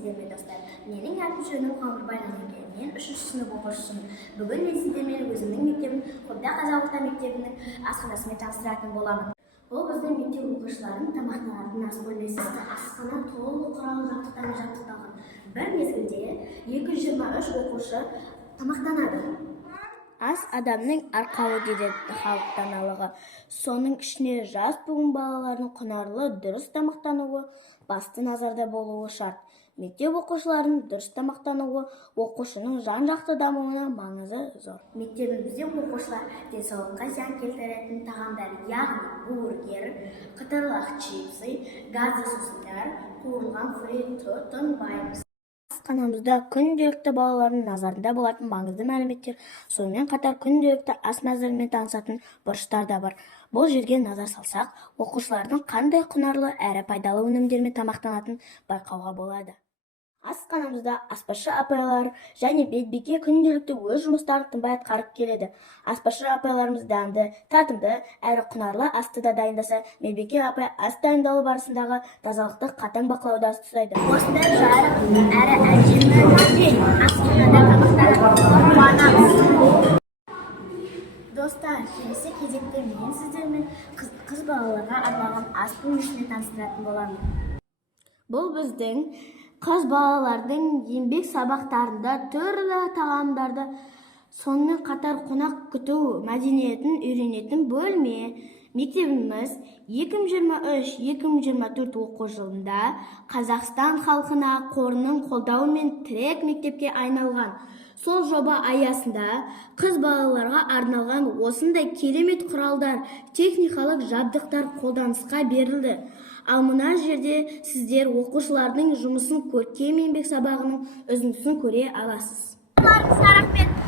сіздерге достар. Менің атым жөнім Қоңырбай Жанеке. Мен 3-ші сынып оқушысымын. Бүгін мен сіздермен өзімнің мектебім Қобда Қазақ орта мектебінің асханасымен таныстыратын боламын. Ол біздің мектеп оқушыларының тамақтанатын ас бөлмесі. Асхана толық құрал-жабдықтармен жабдықталған. Bir mezgilde 223 оқушы тамақтанады. Ас адамның арқауы дейді халық даналығы. Соның ішіне жас буын балалардың құнарлы дұрыс тамақтануы басты назарда болуы шарт. Мектеп оқушыларының дұрыс тамақтануы оқушының жан-жақты дамуына маңызы зор. Мектебімізде оқушылар денсаулыққа зиян келтіретін тағамдар, яғни бургер, қытырлақ чипсы, газды сусындар, қуырылған фрит тұтынбаймыз. Асханамызда күнделікті балалардың назарында болатын маңызды мәліметтер, сонымен қатар күнделікті ас мәзірімен танысатын бұрыштар да бар. Бұл жерге назар салсақ, оқушылардың қандай құнарлы әрі пайдалы өнімдермен тамақтанатын байқауға болады. Асханамызда аспазшы апайлар және медбике күнделікті өз жұмыстарын тынбай атқарып келеді. Аспазшы апайларымыз дәмді, татымды әрі құнарлы асты да дайындаса, медбике апай ас дайындалу барысындағы тазалықты қатаң бақылауда ұстайды. Осындай жарық әрі әдемі асханада тамақтанып қуанамыз. Достар, келесі кезекте мен сіздермен қыз балаларға арналған ас бөлмесіне таныстыратын боламын. Бұл біздің қыз балалардың еңбек сабақтарында түрлі тағамдарды, сонымен қатар қонақ күту мәдениетін үйренетін бөлме. Мектебіміз 2023-2024 оқу жылында Қазақстан халқына қорының қолдауымен тірек мектепке айналған. Сол жоба аясында қыз балаларға арналған осындай керемет құралдар, техникалық жабдықтар қолданысқа берілді. Ал мына жерде сіздер оқушылардың жұмысын көркем еңбек сабағының үзіндісін көре аласыз. Рахмет.